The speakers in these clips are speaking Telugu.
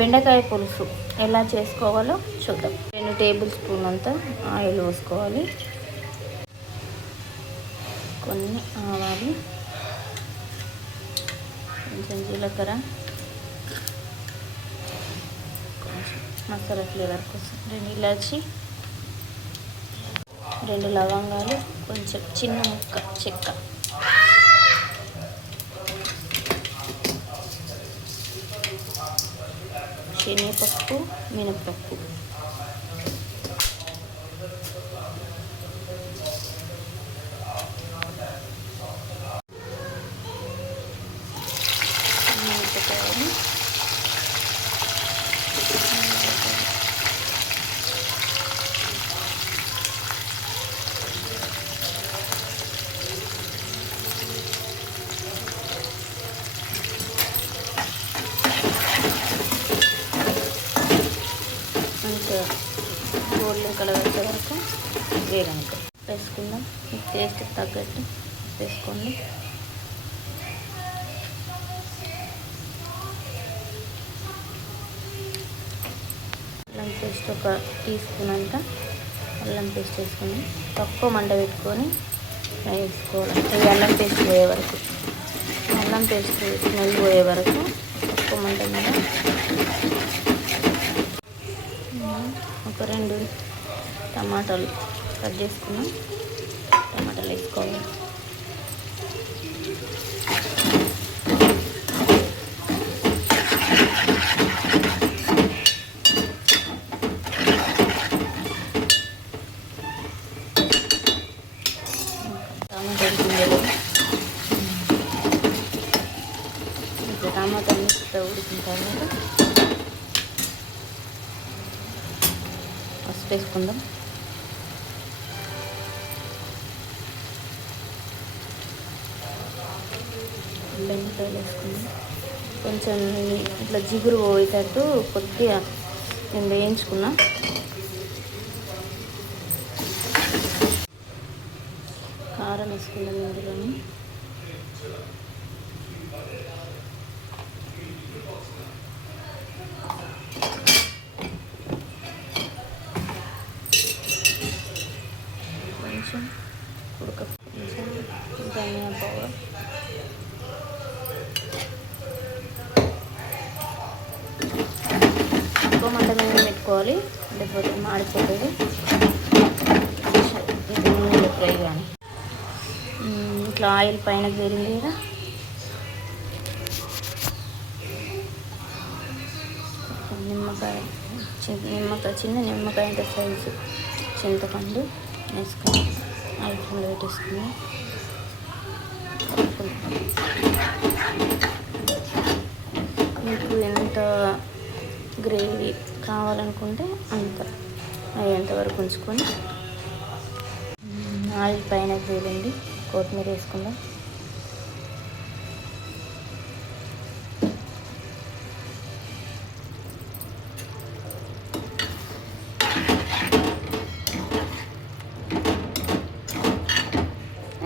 బెండకాయ పులుసు ఎలా చేసుకోవాలో చూద్దాం. 2 టేబుల్ స్పూన్ అంతా ఆయిల్ పోసుకోవాలి. కొన్ని ఆవాలు, కొంచెం జీలకర్ర, కొంచెం మసాలా ఫ్లేవర్ కోసం 2 ఇలాచి, 2 లవంగాలు, కొంచెం చిన్న ముక్క చెక్క, శనగపప్పు, మినపప్పు, గోల్డెన్ కలర్ వచ్చే వరకు వేగనిక వేసుకుందాం. మీ టేస్ట్కి తగ్గట్టు వేసుకోండి. అల్లం పేస్ట్ 1 టీ స్పూన్ అంతా అల్లం పేస్ట్ వేసుకొని తక్కువ మంట పెట్టుకొని వేసుకోవాలి. ఈ అల్లం పేస్ట్ పోయే వరకు, అల్లం పేస్ట్ స్మెల్ పోయే వరకు తక్కువ మంట మీద ఒక 2 టమాటాలు కట్ చేసుకున్నాం. టమాటాలు వేసుకోవాలి. టమాటా మిక్స్తో ఉడికిన తర్వాత ఫస్ట్ వేసుకుందాం. బెండకాయలు వేసుకుందాం. కొంచెం ఇట్లా జిగురు పోయేటట్టు కొద్దిగా నేను వేయించుకున్నా. కారం వేసుకుందాం. ఇందులోని కొంచెం ధనియా పౌడర్, ఎక్కువ మంట మీద పెట్టుకోవాలి, లేకపోతే మాడిపోతుంది. ఇది నూనెలో ఫ్రై కానీ ఇట్లా ఆయిల్ పైన తేలింది కదా, చిన్న నిమ్మకాయ అంత సైజు చింతపండు వేసుకొని ఆయిల్ ఫ్లేమ్లో పెట్టేసుకుని మీకు ఎంత గ్రేవీ కావాలనుకుంటే అంత అయ్యేంత వరకు ఉంచుకొని ఆయిల్ పైన తేలింది. కొత్తిమీర వేసుకుందాం.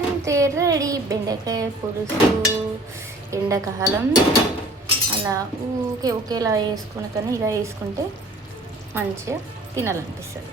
అంతే, రెడీ బెండకాయ పులుసు. ఎండాకాలం అలా ఒకేలా వేసుకుని కానీ ఇలా వేసుకుంటే మంచిగా తినాలనిపిస్తుంది.